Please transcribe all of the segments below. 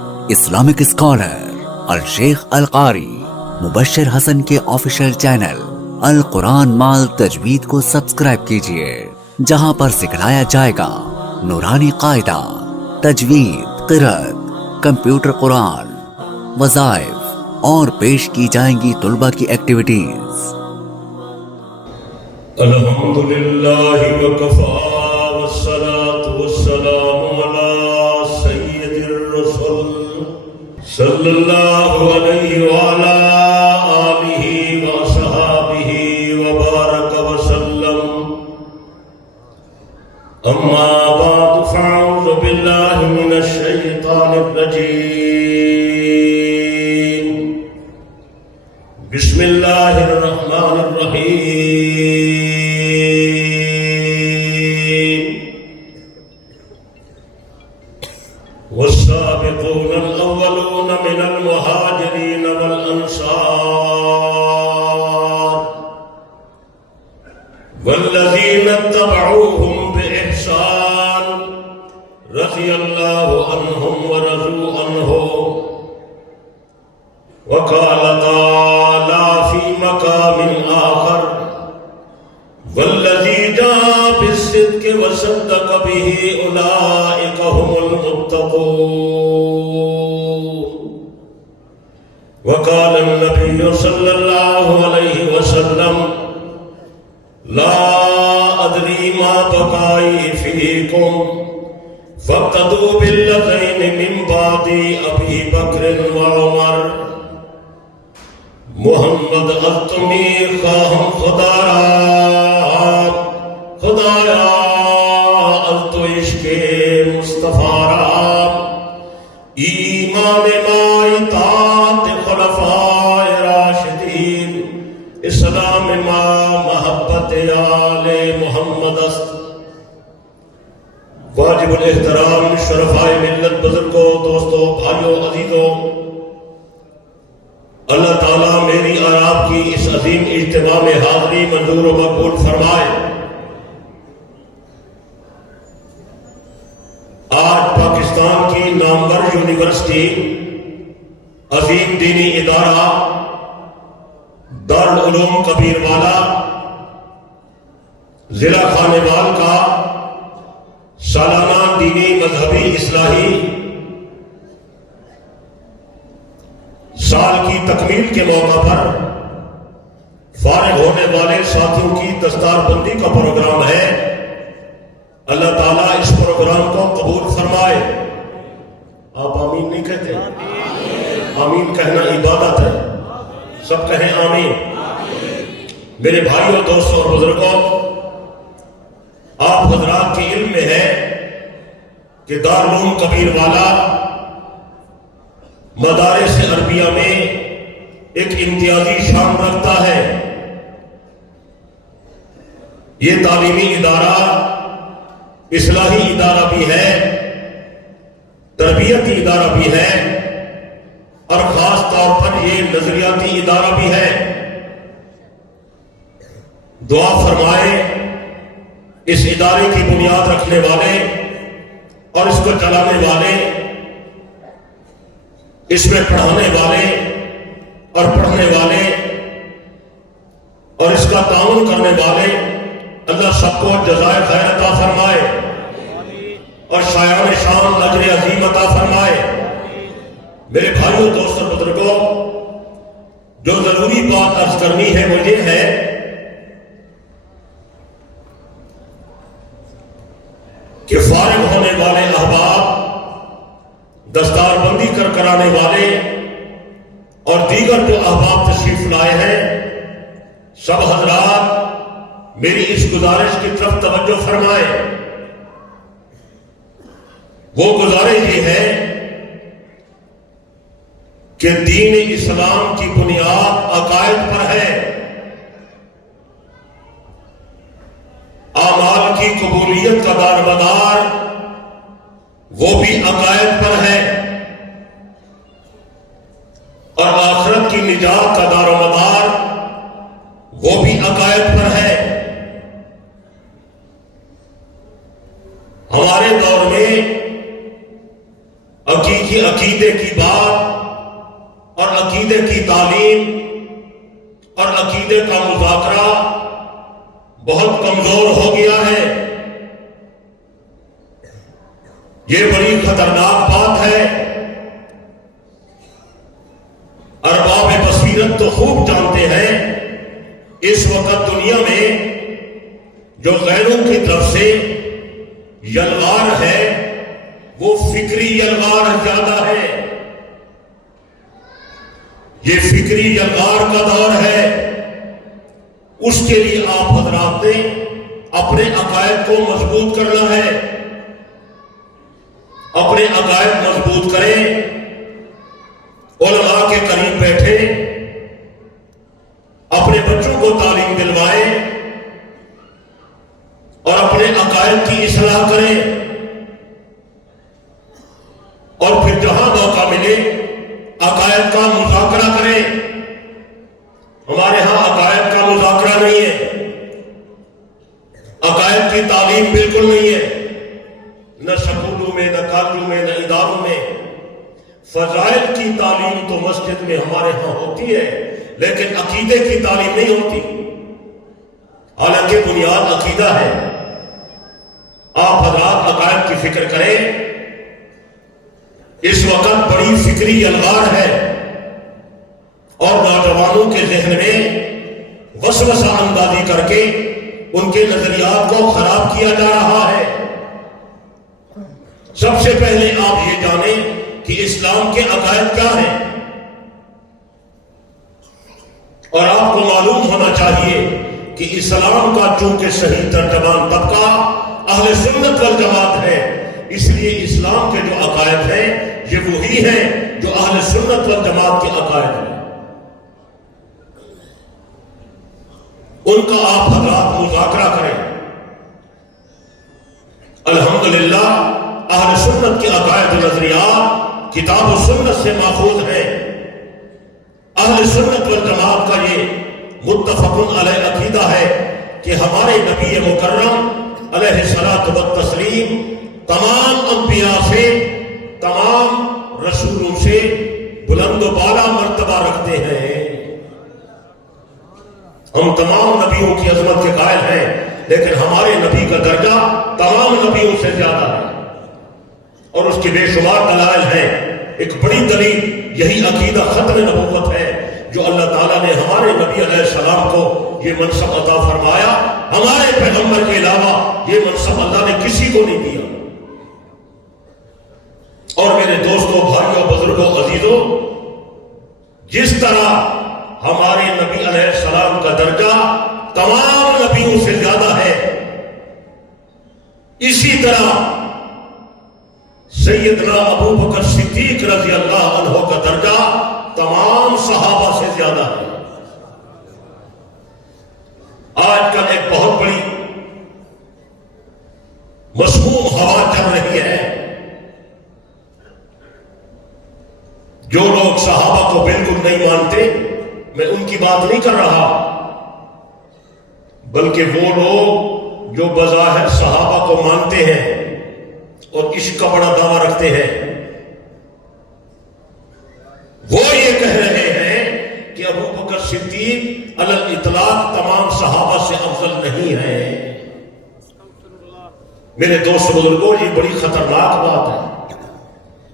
Islamic scholar الشیخ القاری مبشر حسن کے official channel القرآن مال تجوید کو سبسکرائب کیجئے، جہاں پر سکھلایا جائے گا نورانی قاعدہ، تجوید، قرأت، کمپیوٹر قرآن، وظائف اور پیش کی جائیں گی طلبہ کی ایکٹیویٹیز۔ الحمدللہ وکفا والصلاة والسلام علی سید الرسل صلی اللہ علیہ وعلا آلہ واصحابہ وبارک وسلم، اما بعد فاعوذ باللہ من الشیطان الرجیم، بسم اللہ الرحمن الرحیم۔ والسابقون الأولون من المهاجرين والأنصار والذين اتبعوهم بإحسان رضي الله عنهم ورضوا عنه، وقال تعالى في مقام آخر والذي جاء بالصدق وصدق به أولئك هم المتقون، وقال النبي صلى الله عليه وسلم لا أدري ما بقائي فيكم فاقتدوا بالذين من بعد أبي بكر وعمر۔ محمد التمی خواہم خدایا التو عشق مصطفیٰ را، ایمان ما اطاعت خلفاء راشدین، اسلام ما محبت آل محمد است۔ واجب الاحترام شرفائے ملت، بزرگوں، دوستوں، بھائیوں، عزیزوں، اللہ تعالیٰ میری اور آپ کی اس عظیم اجتماع میں حاضری منظور و مقبول فرمائے۔ آج پاکستان کی نامور یونیورسٹی، عظیم دینی ادارہ دارالعلوم کبیروالا ضلع خانیوال کا سالانہ دینی مذہبی اصلاحی سال کی تکمیل کے موقع پر فارغ ہونے والے ساتھیوں کی دستار بندی کا پروگرام ہے۔ اللہ تعالیٰ اس پروگرام کو قبول فرمائے۔ آپ آمین نہیں کہتے؟ آمین کہنا عبادت ہے، سب کہیں آمین۔ میرے بھائیوں، دوستوں اور بزرگوں، آپ حضرات کے علم میں ہے کہ دارالعلوم کبیروالا مدارس عربیہ میں ایک امتیازی شان رکھتا ہے۔ یہ تعلیمی ادارہ اصلاحی ادارہ بھی ہے، تربیتی ادارہ بھی ہے، اور خاص طور پر یہ نظریاتی ادارہ بھی ہے۔ دعا فرمائے اس ادارے کی بنیاد رکھنے والے اور اس کو چلانے والے، اس میں پڑھانے والے اور پڑھنے والے اور اس کا تعاون کرنے والے، اللہ سب کو جزائے خیر عطا فرمائے اور شایان شان اجر عظیم عطا فرمائے۔ میرے بھائیوں، دوستوں، بزرگوں، جو ضروری بات عرض کرنی ہے وہ یہ ہے کہ فارغ ہونے والے احباب، دستار بندی کرانے والے اور دیگر جو احباب تشریف لائے ہیں، سب حضرات میری اس گزارش کی طرف توجہ فرمائیں۔ وہ گزارش یہ ہے کہ دین اسلام کی بنیاد عقائد پر ہے، اعمال کی قبولیت کا دار مدار وہ بھی عقائد پر ہے، اور آخرت کی نجات کا دار و مدار وہ بھی عقائد پر ہے۔ ہمارے دور میں عقیدے عقیدے کی بات اور عقیدے کی تعلیم اور عقیدے کا مذاکرہ بہت کمزور ہو گیا ہے. یہ بڑی خطرناک بات ہے. ارباب بصیرت تو خوب جانتے ہیں اس وقت دنیا میں جو غیروں کی طرف سے یلغار ہے وہ فکری یلغار زیادہ ہے. یہ فکری یلغار کا دور ہے. اس کے لیے آپ حضرات نے اپنے عقائد کو مضبوط کرنا ہے. اپنے عقائد مضبوط کریں. علماء کے قریب بیٹھے اپنے بچوں کو تعلیم دلوائیں اور اپنے عقائد کی اصلاح کریں. اور پھر جہاں موقع ملے عقائد کا مذاکرہ کریں. ہمارے ہاں عقائد کا مذاکرہ نہیں ہے. عقائد کی تعلیم بالکل نہیں ہے. نہ سکولوں میں، نہ کالجوں میں، نہ اداروں میں. فضائل کی تعلیم تو مسجد میں ہمارے ہاں ہوتی ہے لیکن عقیدے کی تعلیم نہیں ہوتی. حالانکہ بنیاد عقیدہ ہے. آپ حضرات عقائد کی فکر کریں. اس وقت بڑی فکری یلغار ہے اور نوجوانوں کے ذہن میں وسوسہ اندازی کر کے ان کے نظریات کو خراب کیا جا رہا ہے. سب سے پہلے آپ یہ جانیں کہ اسلام کے عقائد کیا ہیں. اور آپ کو معلوم ہونا چاہیے کہ اسلام کا چونکہ صحیح ترجمان طبقہ اہل سنت والجماعت ہے، اس لیے اسلام کے جو عقائد ہیں یہ وہی ہیں جو اہل سنت والجماعت کے عقائد ہیں. ان کا آپ حضرات مذاکرہ کریں. الحمدللہ اہل سنت کے عقائد و نظریات کتاب و سنت سے ماخوذ ہیں. اہل سنت والجماعت کا یہ متفق علیہ عقیدہ ہے کہ ہمارے نبی مکرم علیہ الصلوۃ والتسلیم تمام انبیاء سے، تمام رسولوں سے بلند و بالا مرتبہ رکھتے ہیں. ہم تمام نبیوں کی عظمت کے قائل ہیں لیکن ہمارے نبی کا درجہ تمام نبیوں سے زیادہ ہے اور اس کے بے شمار دلائل ہیں. ایک بڑی دلیل یہی عقیدہ ختم نبوت ہے جو اللہ تعالیٰ نے ہمارے نبی علیہ السلام کو یہ منصب عطا فرمایا. ہمارے پیغمبر کے علاوہ یہ منصب اللہ نے کسی کو نہیں دیا. اور میرے دوستوں، بھائیوں، بزرگوں، عزیزوں، جس طرح ہمارے نبی علیہ السلام کا درجہ تمام نبیوں سے زیادہ ہے، اسی طرح سیدنا ابو بکر صدیق رضی اللہ عنہ کا درجہ تمام صحابہ سے زیادہ ہے. آج کل ایک بہت بڑی مسموم ہوا چل رہی ہے. جو لوگ صحابہ کو بالکل نہیں مانتے، میں ان کی بات نہیں کر رہا، بلکہ وہ لوگ جو بظاہر صحابہ کو مانتے ہیں اور عشق کا بڑا دعویٰ رکھتے ہیں، وہ یہ کہہ رہے ہیں کہ ابو بکر صدیق علی الاطلاق تمام صحابہ سے افضل نہیں ہے. میرے دوست بزرگوں، یہ بڑی خطرناک بات ہے.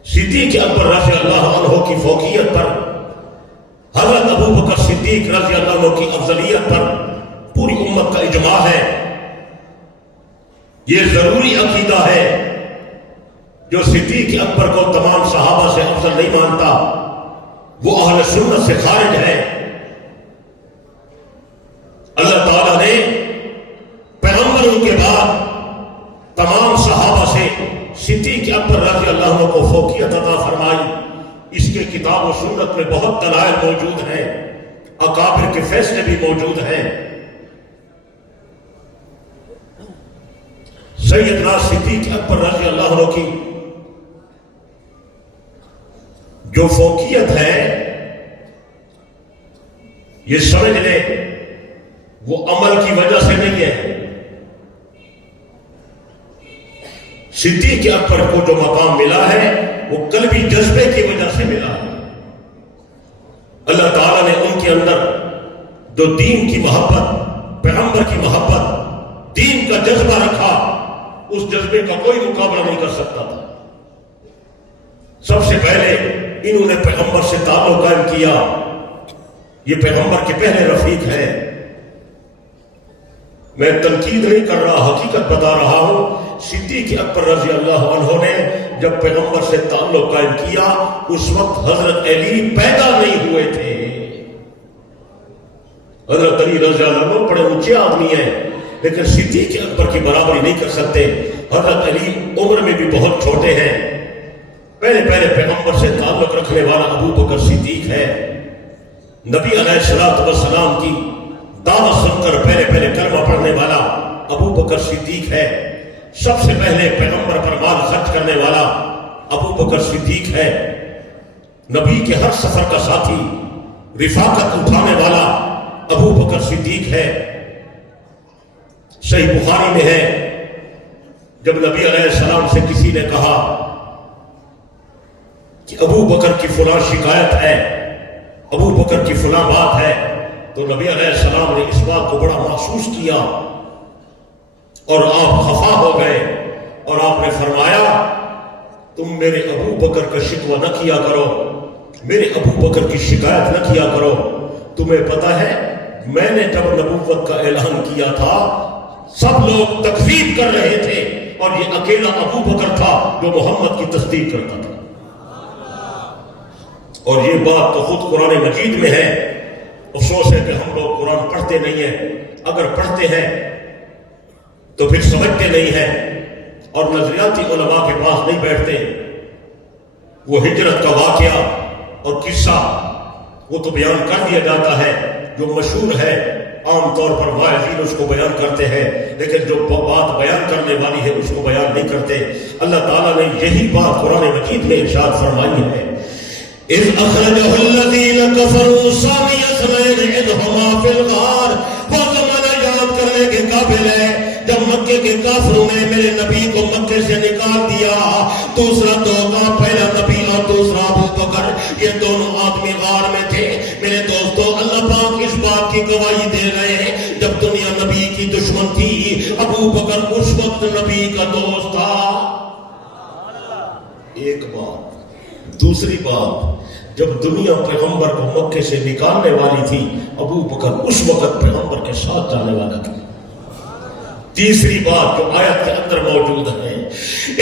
صدیق اکبر رضی اللہ عنہ کی فوقیت پر، حضرت ابو بکر صدیق رضی اللہ عنہ کی افضلیت پر پوری امت کا اجماع ہے. یہ ضروری عقیدہ ہے. جو صدیق اکبر کو تمام صحابہ سے افضل نہیں مانتا وہ اہل سنت سے خارج ہے. اللہ تعالیٰ نے پیغمبروں کے بعد تمام صحابہ سے صدیق اکبر رضی اللہ عنہ کو فوقیت عطا فرمائی. اس کے کتاب و سنت میں بہت دلائل موجود ہیں، اکابر کے فیصلے بھی موجود ہیں. سیدنا صدیق اکبر رضی اللہ عنہ کی جو فوقیت ہے یہ سمجھ لیں وہ عمل کی وجہ سے نہیں ہے. صدیق اکبر کو جو مقام ملا ہے وہ قلبی جذبے کی وجہ سے ملا ہے۔ اللہ تعالیٰ نے ان کے اندر جو دین کی محبت، پیغمبر کی محبت، دین کا جذبہ رکھا، اس جذبے کا کوئی مقابلہ نہیں کر سکتا تھا۔ سب سے پہلے انہوں نے پیغمبر سے تعلق قائم کیا، یہ پیغمبر کے پہلے رفیق ہیں۔ میں تنقید نہیں کر رہا، حقیقت بتا رہا ہوں۔ صدیق اکبر رضی اللہ عنہ نے جب پیغمبر سے تعلق قائم کیا، اس وقت حضرت علی پیدا نہیں ہوئے تھے۔ حضرت علی رضی اللہ عنہ بڑے اونچے آدمی ہیں، لیکن صدیق اکبر کی برابری نہیں کر سکتے۔ حضرت علی عمر میں بھی بہت چھوٹے ہیں۔ پہلے پیغمبر سے تعلق رکھنے والا ابو بکر صدیق ہے۔ نبی علیہ الصلوۃ والسلام کی دعوت سن کر پہلے کلمہ پڑھنے والا ابو بکر صدیق ہے۔ سب سے پہلے پیغمبر پر مال خرچ کرنے والا ابو بکر صدیق ہے۔ نبی کے ہر سفر کا ساتھی، رفاقت اٹھانے والا ابو بکر صدیق ہے۔ صحیح بخاری میں ہے، جب نبی علیہ السلام سے کسی نے کہا کہ ابو بکر کی فلاں شکایت ہے، ابو بکر کی فلاں بات ہے، تو نبی علیہ السلام نے اس بات کو بڑا محسوس کیا اور آپ خفا ہو گئے، اور آپ نے فرمایا تم میرے ابو بکر کا شکوہ نہ کیا کرو، میرے ابو بکر کی شکایت نہ کیا کرو۔ تمہیں پتہ ہے میں نے جب نبوت کا اعلان کیا تھا سب لوگ تکذیب کر رہے تھے، اور یہ اکیلا ابو بکر تھا جو محمد کی تصدیق کرتا تھا۔ اور یہ بات تو خود قرآن مجید میں ہے۔ افسوس ہے کہ ہم لوگ قرآن پڑھتے نہیں ہیں، اگر پڑھتے ہیں تو پھر سمجھتے نہیں ہیں، اور نظریاتی علماء کے پاس نہیں بیٹھتے۔ وہ ہجرت کا واقعہ اور قصہ وہ تو بیان کر دیا جاتا ہے، جو مشہور ہے، عام طور پر واعظین اس کو بیان کرتے ہیں، لیکن جو بات بیان کرنے والی ہے اس کو بیان نہیں کرتے۔ اللہ تعالیٰ نے یہی بات قرآن مجید میں ارشاد فرمائی ہے، اذ اخرجہ الذین کفروا ثانی اثنین اذ ہما فی الغار۔ وہ زمانہ یاد کرنے کے قابل ہے جب مکے کے کافروں نے میرے نبی کو مکے سے نکال دیا۔ دوسرا دھوکہ، پہلا نبی اور دوسرا ابو بکر، یہ دونوں آدمی غار میں تھے۔ میرے دوستو، اللہ پاک اس بات کی گواہی دے رہے ہیں جب دنیا نبی کی دشمن تھی، ابو بکر اس وقت نبی کا دوست تھا۔ ایک بات۔ دوسری بات، جب دنیا پیغمبر کو مکے سے نکالنے والی تھی، ابو بکر اس وقت پیغمبر کے ساتھ جانے والا تھا۔ تیسری بات جو آیت کے اندر موجود ہے،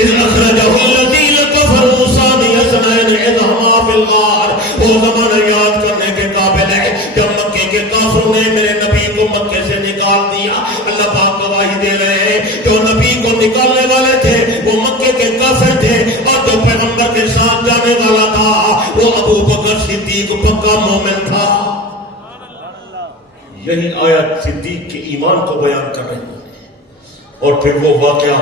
اذ اخرجہ الذین کفروا ثانی اثنین اذ ہما فی الغار۔ وہ زمانہ یاد کرنے کے قابل ہے جب مکے کے کافروں نے میرے نبی کو مکے سے نکال دیا۔ اللہ پاک گواہی دے رہے ہیں جو نبی کو نکالنے والے تھے وہ مکے کے کافر تھے، اور جو پیغمبر کے ساتھ جانے والا تھا وہ ابو بکر صدیق پکا مومن تھا۔ یہی آیت صدیق کے ایمان کو بیان کر رہی ہے۔ اور پھر وہ واقعہ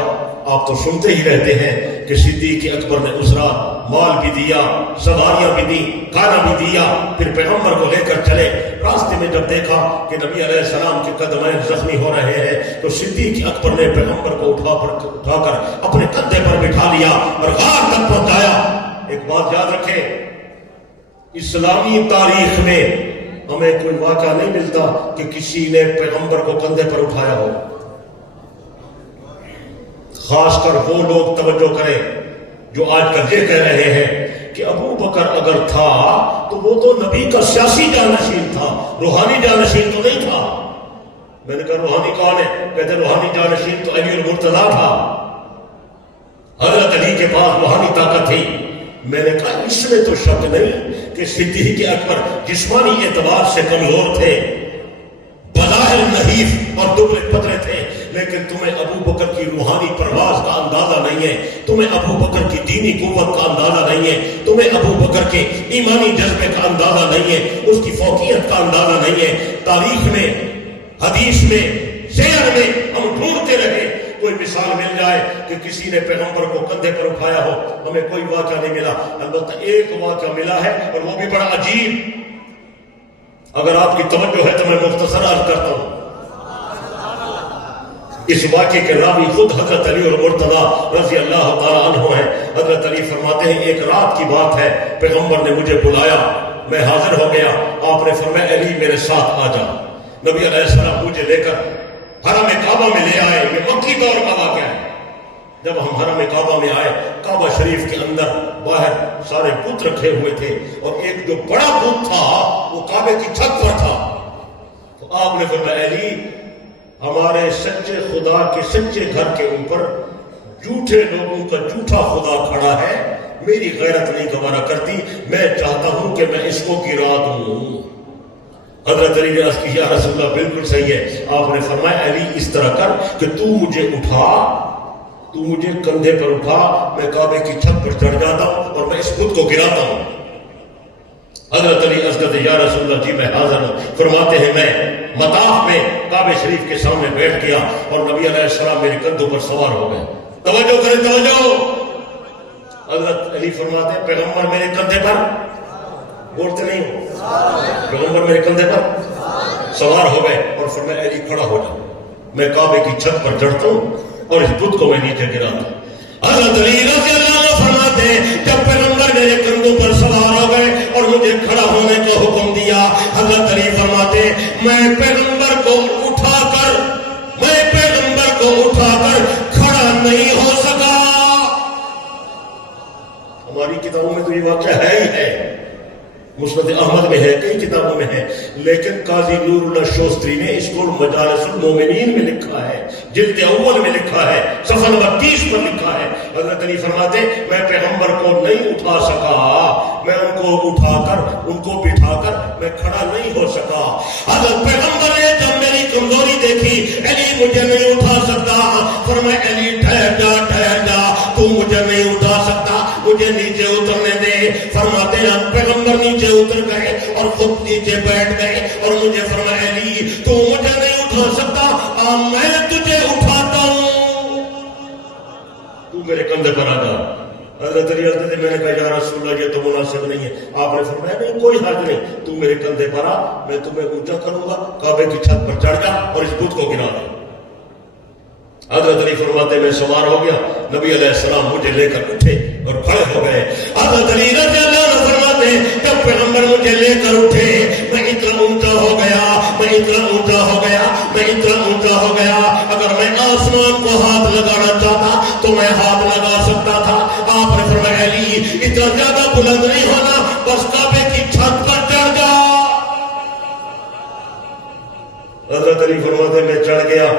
آپ تو سنتے ہی رہتے ہیں کہ صدیق اکبر نے اس رات مال بھی دیا، سواریاں بھی دی، کھانا بھی دیا، پھر پیغمبر کو لے کر چلے۔ راستے میں جب دیکھا کہ نبی علیہ السلام کے قدمین زخمی ہو رہے ہیں تو صدیق اکبر نے پیغمبر کو اٹھا کر اپنے کندھے پر بٹھا لیا اور غار تک پہنچایا۔ ایک بات یاد رکھیں، اسلامی تاریخ میں ہمیں کوئی واقعہ نہیں ملتا کہ کسی نے پیغمبر کو کندھے پر اٹھایا ہو۔ خاص کر وہ لوگ توجہ کریں جو آج کل یہ کہہ رہے ہیں کہ ابو بکر اگر تھا تو وہ تو نبی کا سیاسی جانشین تھا، روحانی جانشین تو نہیں تھا۔ میں نے کہا روحانی کون ہے؟ کہتے روحانی جانشین تو علی المرتضیٰ تھا، حضرت علی کے پاس روحانی طاقت تھی۔ میں نے کہا اس میں تو شک نہیں کہ صدیق اکبر جسمانی اعتبار سے کمزور تھے، بظاہر نحیف اور دبلے پتلے تھے، لیکن تمہیں ابو بکر کی روحانی پرواز کا اندازہ نہیں ہے، تمہیں ابو بکر کی دینی قوت کا اندازہ نہیں ہے، تمہیں ابو بکر کے ایمانی جذبے کا اندازہ نہیں ہے، اس کی فوقیت کا اندازہ نہیں ہے۔ تاریخ میں، حدیث میں، سیر میں ہم ڈھونڈتے رہے کوئی مثال مل جائے کہ کسی نے پیغمبر کو کندھے پر اٹھایا ہو، ہمیں کوئی واقعہ نہیں ملا۔ البتہ ایک واقعہ ملا ہے اور وہ بھی بڑا عجیب۔ اگر آپ کی توجہ ہے تو میں مختصر عرض کرتا ہوں۔ اس واقعے کے راوی خود حضرت علی المرتضیٰ رضی اللہ تعالیٰ عنہ ہیں. حضرت علی فرماتے ہیں ایک رات کی بات ہے، پیغمبر نے مجھے بلایا، میں حاضر ہو گیا. آپ نے فرمایا علی میرے ساتھ آ جا. نبی علیہ السلام مجھے لے کر حرم کعبہ میں لے آئے. یہ مکی دور کا واقعہ ہے. جب ہم حرم کعبہ میں آئے، کعبہ شریف کے اندر باہر سارے بت رکھے ہوئے تھے، اور ایک جو بڑا بت تھا وہ کعبے کی چھت پر تھا. تو آپ نے فرمایا علی ہمارے سچے خدا کے سچے گھر کے اوپر جھوٹے لوگوں کا جھوٹا خدا کھڑا ہے، میری غیرت نہیں گوارا کرتی، میں چاہتا ہوں کہ میں اس کو گرا دوں. حضرت علی نے عرض کی یا رسول اللہ بالکل صحیح ہے. آپ نے فرمایا علی اس طرح کر کہ تو مجھے اٹھا، تو مجھے کندھے پر اٹھا، میں کعبے کی چھت پر چڑھ جاتا ہوں اور میں اس بت کو گراتا ہوں. حضرت علی عرض کرتے یا رسول اللہ جی میں حاضر ہوں. فرماتے ہیں میں مطاف میں کعبے شریف کے سامنے بیٹھ گیا اور نبی علیہ السلام میرے کندھوں پر سوار ہو گئے. توجہ کریں توجہ. حضرت علی فرماتے ہیں پیغمبر میرے کندھے پر، بولتے نہیں ہو، پیغمبر میرے کندھے پر سوار ہو گئے اور فرمایا علی کھڑا ہو جا، میں کعبے کی چھت پر چڑھتا ہوں اور اس بت کو میں نیچے گراتا ہوں. حضرت علی رضی اللہ عنہ فرماتے ہیں جب پیغمبر میرے کندھوں پر سوار ہو گئے اور مجھے کھڑا ہونے کا حکم دیا، حضرت علی فرماتے میں پیغمبر کو اٹھا کر کھڑا نہیں ہو سکا. ہماری کتابوں میں تو یہ واقعہ ہے ہی ہے، مسند احمد میں ہے، کئی کتابوں میں ہے، لیکن قاضی نور اللہ شوستری نے اس کو مجالس المومنین میں لکھا ہے، جلد اول میں لکھا ہے، صفحہ نمبر 30 پر لکھا ہے. حضرت علی فرماتے میں پیغمبر کو نہیں اٹھا سکا، میں ان کو اٹھا کر ان کو بٹھا کر میں کھڑا نہیں ہو سکا. حضرت پیغمبر نے جب میری کمزوری دیکھی، علی مجھے نہیں اٹھا سکتا، فرمایا علی ٹھہر جا، تو مجھے نہیں اٹھا سکتا، مجھے نیچے اترنے دے. فرماتے ہیں پیغمبر نیچے اتر گئے اور خود نیچے بیٹھ گئے اور مجھے فرمایا علی تو مجھے نہیں اٹھا سکتا، میں تجھے اٹھاتا ہوں، تو میرے کندھے پر آ جا. حضرت علی حضرت میں نے کہا یا رسول اللہ یہ تو مناسب نہیں ہے. آپ نے فرمایا نہیں کوئی حرج نہیں، تو میرے کندھے پر آ، میں تمہیں اونچا کروں گا، کعبے کی چھت پر چڑھ جا اور اس بت کو گرا دے. حضرت علی فرماتے میں سوار ہو گیا، نبی علیہ السلام مجھے لے کر اٹھے اور کھڑے ہو گئے. حضرت علی رضی اللہ عنہ فرماتے جب پیغمبر مجھے لے کر اٹھے میں اتنا اونچا ہو گیا، اگر میں آسمان کو ہاتھ لگانا چاہتا تو میں ہاتھ لگا سکتا تھا. آپ نے فرمایا علی اتنا زیادہ بلند نہیں ہونا، بس کعبے کی چھت پر چڑھ جا. حضرت علی فرماتے میں چڑھ گیا.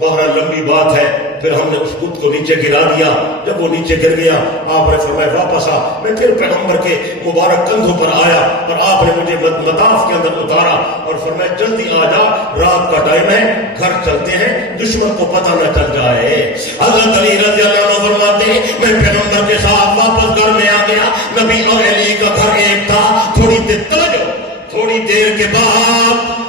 بہرحال لمبی بات ہے، پھر ہم نے اس بت کو نیچے گرا دیا. جب وہ نیچے گر گیا آپ نے فرمایا واپس آ. میں پھر پیغمبر کے مبارک کندھوں پر آیا اور آپ نے مجھے مطاف کے اندر اتارا اور فرمایا جلدی آ جا، رات کا ٹائم ہے، گھر چلتے ہیں، دشمن کو پتہ نہ چل جائے. حضرت علی رضی اللہ عنہ فرماتے ہیں میں پیغمبر کے ساتھ واپس گھر میں آ گیا. نبی اور علی کا گھر ایک تھا. تھوڑی دیر کے بعد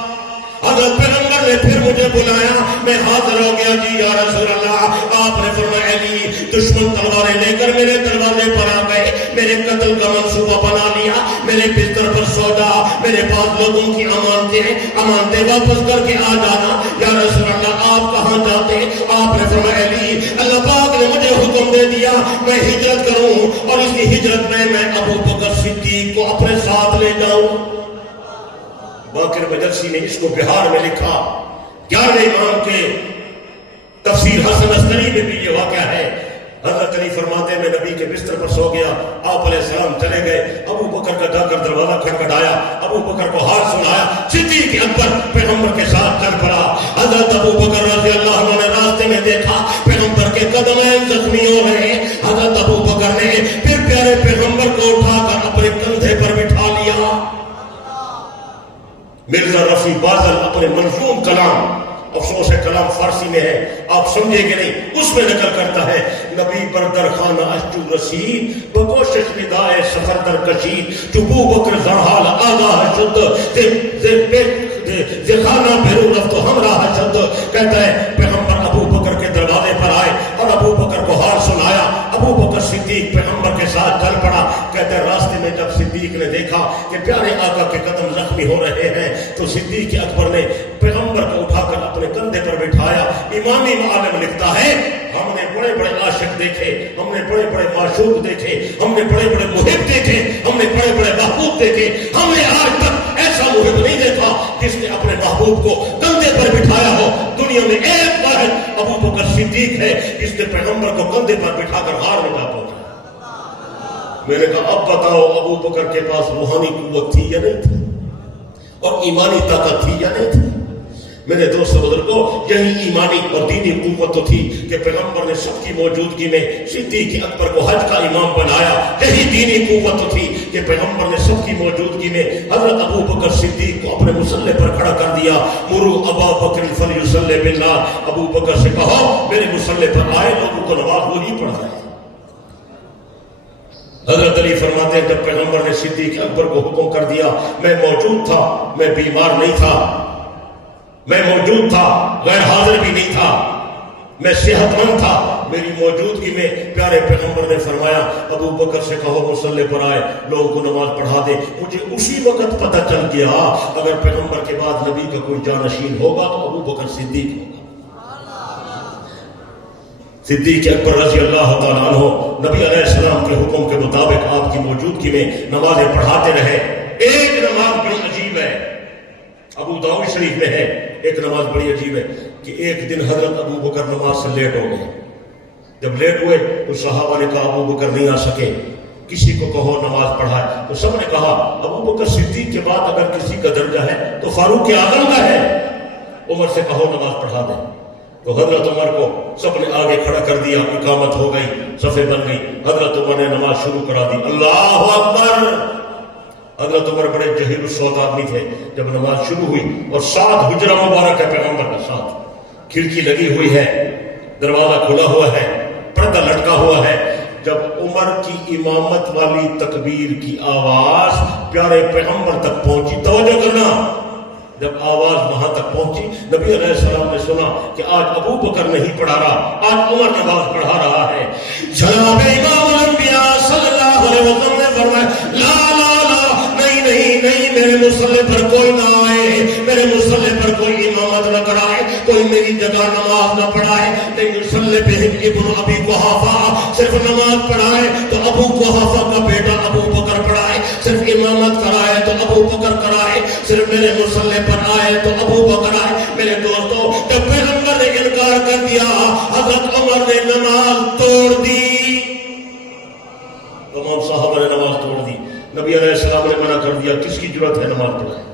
حضرت پیغمبر نے پھر مجھے بلایا، میں حاضر ہو گیا. جی یا رسول اللہ. آپ نے فرمایا علی دشمن تلواریں لے کر میرے دروازے پر آ گئے، میرے قتل کا منصوبہ بنا لیا، میرے بستر پر سو جا، میرے پاس لوگوں کی امانتیں واپس کر کے آ جانا. یا رسول اللہ آپ کہاں جاتے؟ آپ نے فرمایا علی اللہ پاک نے مجھے حکم دے دیا میں ہجرت کروں اور اس کی ہجرت میں ابو بکر صدیق کو اپنے ساتھ لے جاؤں. باقر مجلسی نے اس کو بہار میں لکھا. 11 امام کے تفسیر حسن عسکری میں بھی یہ واقعہ ہے. حضرت علی فرماتے میں نبی کے بستر پر سو گیا، آپ علیہ السلام چلے گئے. ابو بکر کا جا کر دروازہ کھٹکھٹایا، ابو بکر کو ہاتھ سنایا، صدیق اکبر پیغمبر کے ساتھ چل پڑا. حضرت ابو بکر رضی اللہ عنہ نے راستے میں دیکھا پیغمبر کے قدم زخمی ہو رہے. حضرت ابو بکر نے پھر پیارے پیغمبر کو اٹھا کر اپنے کندھے پر بٹھا لیا. مرزا رفیع بازل اپنے منظوم کلام، افسوس ہے کلام فارسی میں ہے آپ سمجھے گے نہیں، اس میں نقل کرتا ہے نبی بردر خانہ اشجو رسید بکوشش ندائے سفر در کشید چبو بکر زرحال آگاہ شد زخانہ بھیرو رفت و ہمراہ شد. کہتا ہے پیغمبر ابو بکر کے دروازے پر آئے اور ابو بکر کو حال سنایا. ابو بکر صدیق پیغمبر کے ساتھ چل پڑا. کہتے ہیں راستے میں جب صدیق نے دیکھا کہ پیارے آقا کے قدم زخمی ہو رہے ہیں تو صدیق اکبر نے پیغمبر کو اٹھا کر اپنے کندھے پر بٹھایا. امامی معلم لکھتا ہے ہم نے بڑے بڑے عاشق دیکھے, ہم نے بڑے بڑے معشوق دیکھے, ہم نے بڑے بڑے محب دیکھے, ہم نے بڑے بڑے محبوب دیکھے, ہم نے آج تک ایسا محب نہیں دیکھا جس نے اپنے محبوب کو کندھے پر بٹھایا ہو. دنیا میں ایک واحد ابو بکر صدیق ہے جس نے پیغمبر کو کندھے پر بٹھا کر ہار میں ڈال پہنچا. میں نے کہا اب بتاؤ ابو بکر کے پاس روحانی قوت تھی یا نہیں تھی اور ایمانی طاقت تھی یا نہیں تھی؟ میرے دوست بزرگوں, یہی ایمانی اور دینی قوت تو تھی کہ پیغمبر نے سب کی موجودگی میں صدیق اکبر کو حج کا امام بنایا. یہی دینی قوت تو تھی کہ پیغمبر نے سب کی موجودگی میں حضرت ابو بکر صدیق کو اپنے مصلی پر کھڑا کر دیا. مرو ابا بکر فلیصلی باللہ, ابو بکر سے کہو میرے مصلی پر آئے, لوگوں کو نماز وہی پڑھائے. حضرت علی فرماتے ہیں جب پیغمبر نے صدیق اکبر کو حکم کر دیا, میں موجود تھا, میں بیمار نہیں تھا, میں موجود تھا, غیر حاضر بھی نہیں تھا, میں صحت مند تھا. میری موجودگی میں پیارے پیغمبر نے فرمایا ابو بکر سے کہو مصلی پر آئے, لوگوں کو نماز پڑھا دے. مجھے اسی وقت پتہ چل گیا اگر پیغمبر کے بعد نبی کا کوئی جانشین ہوگا تو ابو بکر صدیق ہوگا. صدیق اکبر رضی اللہ تعالیٰ عنہ نبی علیہ السلام کے حکم کے مطابق آپ کی موجودگی میں نمازیں پڑھاتے رہے. ایک نماز بڑی عجیب ہے, ابو داؤد شریف میں ہے, ایک نماز بڑی عجیب ہے کہ ایک دن حضرت ابو بکر نماز سے لیٹ ہو گئے. جب لیٹ ہوئے تو صحابہ نے کہا ابو بکر نہیں آ سکے, کسی کو کہو نماز پڑھائے. تو سب نے کہا ابو بکر صدیق کے بعد اگر کسی کا درجہ ہے تو فاروق اعظم کا ہے, عمر سے کہو نماز پڑھا دیں. تو حضرت عمر کو سب نے آگے کھڑا کر دیا, اقامت ہو گئی, صفیں بن گئی. حضرت عمر نے نماز شروع کرا دی. اللہ اکبر. حضرت عمر بڑے جہیر الصوت آدمی تھے. جب نماز شروع ہوئی اور 7 حجرہ مبارک ہے پیغمبر کا, 7 کھڑکی لگی ہوئی ہے, دروازہ کھلا ہوا ہے, پردہ لٹکا ہوا ہے. جب عمر کی امامت والی تکبیر کی آواز پیارے پیغمبر تک پہنچی, توجہ کرنا, جب آواز وہاں تک پہنچی نبی علیہ السلام نے سنا کہ آج ابو بکر نہیں پڑھا رہا, آج عمر نماز پڑھا رہا ہے. جناب امام الانبیاء صلی اللہ علیہ وسلم نے فرمایا لا لا لا, نہیں نہیں نہیں, میرے مصلی پر کوئی نہ آئے, میرے مصلی پر کوئی امامت نہ کرائے, کوئی میری جگہ نماز نہ پڑھائے. نہیں مصلی پہ ابن ابی قحافہ صرف نماز پڑھائے تو ابو قحافہ کا بیٹا ابو بکر پڑھائے, صرف امامت کرائے تو ابو بکر کرائے, صرف میرے مصلی پر آئے تو ابو بکر آئے. میرے دوستوں جب پیغمبر نے انکار کر دیا حضرت عمر نے نماز توڑ دی, تمام صحابہ نے نماز توڑ دی. نبی علیہ السلام نے منع کر دیا, کس کی ضرورت ہے نماز پڑھائے.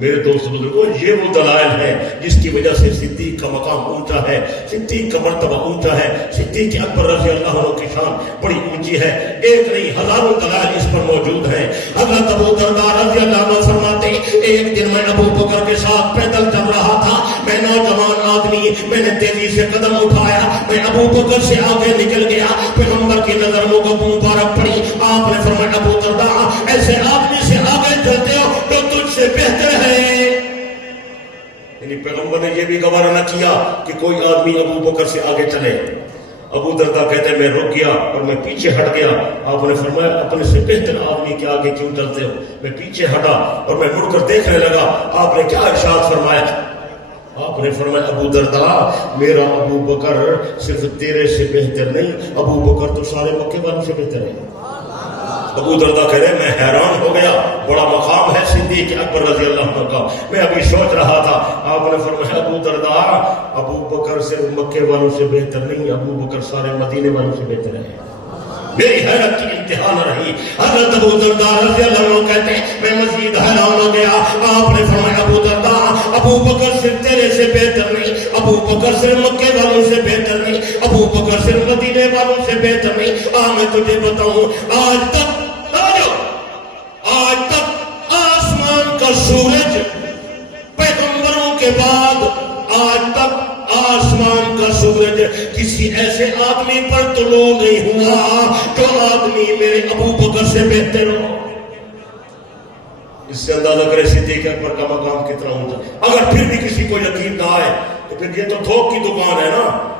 میرے دوست بزرگوں یہ وہ دلائل ہیں جس کی وجہ سے صدیق کا مقام اونچا ہے, صدیق کا مرتبہ اونچا ہے. صدیق اکبر رضی اللہ عنہ کی شان بڑی اونچی ہے. ایک نہیں ہزاروں دلائل اس پر موجود ہیں. حضرت ابو درداء رضی اللہ عنہ فرماتے ایک دن میں ابو بکر کے ساتھ پیدل چل رہا تھا, میں نوجوان آدمی, میں نے تیزی سے قدم اٹھایا, میں ابو بکر سے آگے نکل گیا. پیغمبر کی نظر مبارک پڑی. آپ نے فرمایا ابو درداء ایسے آدمی سے آگے چلتے ہو تو تجھ سے بہتر ہے. یعنی پیغمبر نے یہ بھی گوارا نہ کیا کہ کوئی آدمی ابو بکر سے آگے چلے. ابو درداء کہتے ہیں میں رک گیا اور میں پیچھے ہٹ گیا. آپ نے فرمایا اپنے سے بہتر آدمی کے آگے کیوں چلتے ہو. میں پیچھے ہٹا اور میں مڑ کر دیکھنے لگا. آپ نے کیا ارشاد فرمایا, آپ نے فرمایا ابو درداء میرا ابو بکر صرف تیرے سے بہتر نہیں, ابو بکر تو سارے مکے والوں سے بہتر ہے. ابو درداء کہہ رہے میں حیران ہو گیا, بڑا مقام ہے صدیق اکبر رضی اللہ عنہ کا. میں ابھی سوچ رہا تھا, آپ نے فرمایا ابو درداء ابو بکر صرف مکے والوں سے بہتر نہیں, ابو بکر سارے مدینے والوں سے بہتر ہے. میری حیرت کی انتہا نہ رہی. حضرت ابو درداء رضی اللہ عنہ کہتے ہیں میں مزید حیران ہو گیا. آپ نے فرمایا ابو درداء ابو بکر صرف تیرے سے بہتر نہیں, ابو بکر صرف مکے والوں سے بہتر نہیں, ابو بکر صرف مدینے والوں سے بہتر نہیں. میں تجھے بتاؤں آج تک آسمان کا سورج پیغمبروں کے بعد آج تک آسمان کا سورج کسی ایسے آدمی پر طلوع نہیں ہوا جو آدمی میرے ابو بکر سے بہتر ہو. اس سے اندازہ کرے صدیق اکبر کا مقام کتنا اونچا. اگر پھر بھی کسی کو یقین نہ آئے تو پھر یہ تو تھوک کی دکان ہے نا.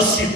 80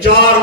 4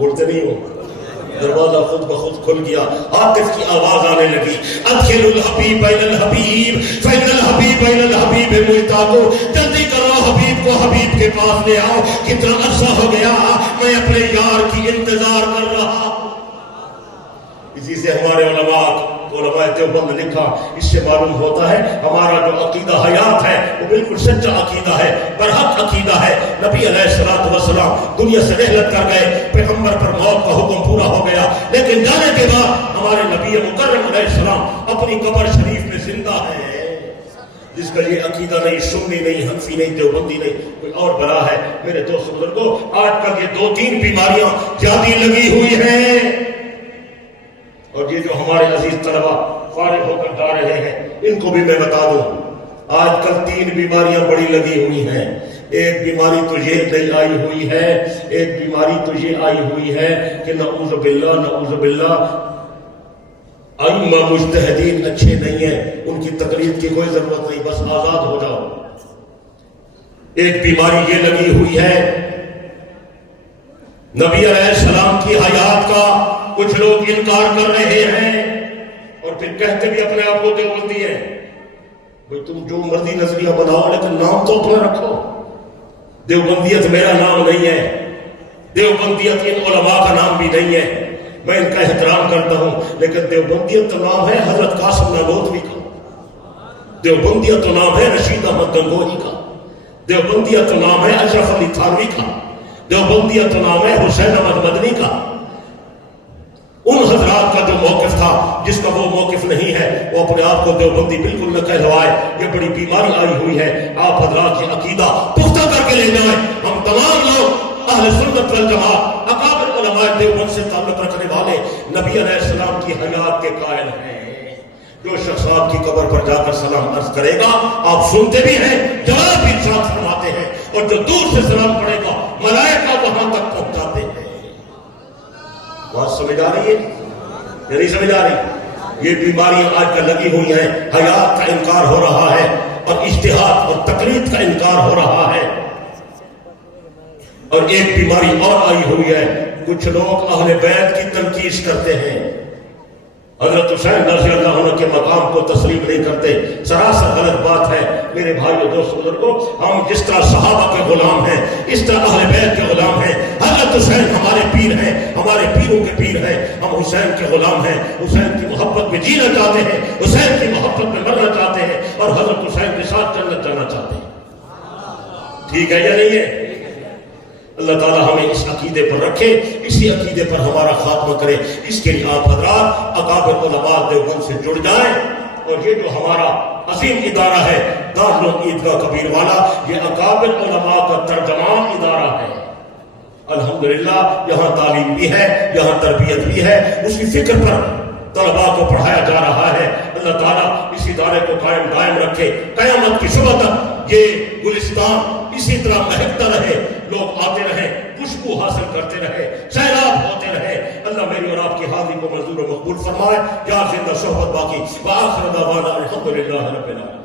بولتے نہیں ہو؟ دروازہ خود بخود کھل گیا، عاطف کی آواز آنے لگی، ادخل الحبیب بین الحبیب فین الحبیب بین الحبیب مشتاق، جلدی کرو حبیب کو حبیب کے پاس لے آؤ، کتنا عرصہ ہو گیا میں اپنے یار کی انتظار کر رہا ہوں۔ اسی سے ہمارے علماء دیوبند لکھا، اس سے معلوم ہوتا ہے ہمارا جو عقیدہ حیات ہے وہ بالکل سچا عقیدہ ہے، برحق عقیدہ ہے۔ نبی علیہ السلام دنیا سے رحلت کر گئے، پیغمبر پر موت کا حکم پورا ہو گیا، لیکن جانے کے بعد ہمارے نبی مکرم علیہ السلام اپنی قبر شریف میں زندہ ہے۔ جس کا یہ عقیدہ نہیں، سنی نہیں، حنفی نہیں، دیوبندی نہیں، کوئی اور بلا ہے۔ میرے دوست بزرگوں، آج کل یہ 2-3 بیماریاں زیادہ لگی ہوئی ہیں، اور یہ جو ہمارے عزیز طلبہ فارغ ہو کر جا رہے ہیں ان کو بھی میں بتا دوں، آج کل 3 بیماریاں بڑی لگی ہوئی ہیں۔ ایک بیماری تو یہ نہیں آئی ہوئی ہے، ایک بیماری تو یہ آئی ہوئی ہے کہ نعوذ باللہ ائمہ مجتہدین اچھے نہیں ہیں، ان کی تقلید کی کوئی ضرورت نہیں، بس آزاد ہو جاؤ۔ ایک بیماری یہ لگی ہوئی ہے نبی علیہ السلام کی حیات کا کچھ لوگ انکار کر رہے ہیں اور پھر کہتے بھی اپنے آپ کو دیوبندی ہیں۔ بھئی تم جو مرضی نظریہ بناؤ لیکن نام تو اپنا رکھو۔ دیوبندیت میرا نام نہیں ہے، دیوبندیت ان علماء کا نام بھی نہیں ہے، میں ان کا احترام کرتا ہوں، لیکن دیوبندیت تو نام ہے حضرت قاسم نانوتوی کا، دیوبندیت تو نام ہے رشید احمد گنگوہی کا، دیوبندیت تو نام ہے اشرف علی تھانوی کا، دیوبندیت تو نام ہے حسین احمد مدنی کا۔ ان حضرات کا جو موقف تھا، جس کا وہ موقف نہیں ہے، وہ اپنے آپ کو دیوبندی بالکل نہ کہلوائے۔ یہ بڑی بیماری آئی ہوئی ہے، آپ حضرات یہ عقیدہ پختہ کر کے لے جائیں۔ ہم تمام لوگ اہل سنت والجماعت اکابر علماء دیوبند سے تعلق رکھنے والے نبی علیہ السلام کی حیات کے قائل ہیں۔ جو شخص آپ کی قبر پر جا کر سلام عرض کرے گا، آپ سنتے بھی ہیں، جواب بھی ارشاد فرماتے ہیں، اور جو دور سے سلام پڑے گا ملائکہ وہاں تک پہنچاتے ہیں۔ بات سمجھ آ رہی ہے یا نہیں سمجھ آ رہی؟ یہ بیماریاں آج کل لگی ہوئی ہیں، حیات کا انکار ہو رہا ہے اور اجتہاد اور تقلید کا انکار ہو رہا ہے۔ اور ایک بیماری اور آئی ہوئی ہے، کچھ لوگ اہل بیت کی تنقید کرتے ہیں، حضرت حسین رضی اللہ عنہ کے مقام کو تسلیم نہیں کرتے، سراسر غلط بات ہے۔ میرے بھائیو دوست بزرگوں، ہم جس طرح صحابہ کے غلام ہیں، اس طرح اہل بیت کے غلام ہیں۔ حضرت حسین ہمارے پیر ہیں، ہمارے پیروں کے پیر ہیں، ہم حسین کے غلام ہیں، حسین کی محبت میں جینا چاہتے ہیں، حسین کی محبت میں مرنا چاہتے ہیں، اور حضرت حسین کے ساتھ جنت جانا چاہتے ہیں۔ ٹھیک ہے یا نہیں ہے؟ اللہ تعالیٰ ہمیں اس عقیدے پر رکھے، اسی عقیدے پر ہمارا خاتمہ کرے۔ اس کے لیے آپ حضرات اکابر علماء دیوبند سے جڑ جائیں، اور یہ جو ہمارا عظیم ادارہ ہے دارالعلوم عیدگاہ کبیر والا، یہ اکابر علماء کا ترجمان ادارہ ہے۔ الحمدللہ یہاں تعلیم بھی ہے، یہاں تربیت بھی ہے، اس کی فکر پر طلباء کو پڑھایا جا رہا ہے۔ اللہ تعالیٰ اس ادارے کو قائم رکھے، قیامت کی صبح تک یہ گلستان اسی طرح مہکتا رہے، لوگ آتے رہے، خوشبو حاصل کرتے رہے، سیلاب ہوتے رہے۔ اللہ میری اور آپ کی حاضری کو منظور و مقبول فرمائے۔ یا زندہ صحبت باقی، وآخر دعوانا الحمدللہ رب العالمین۔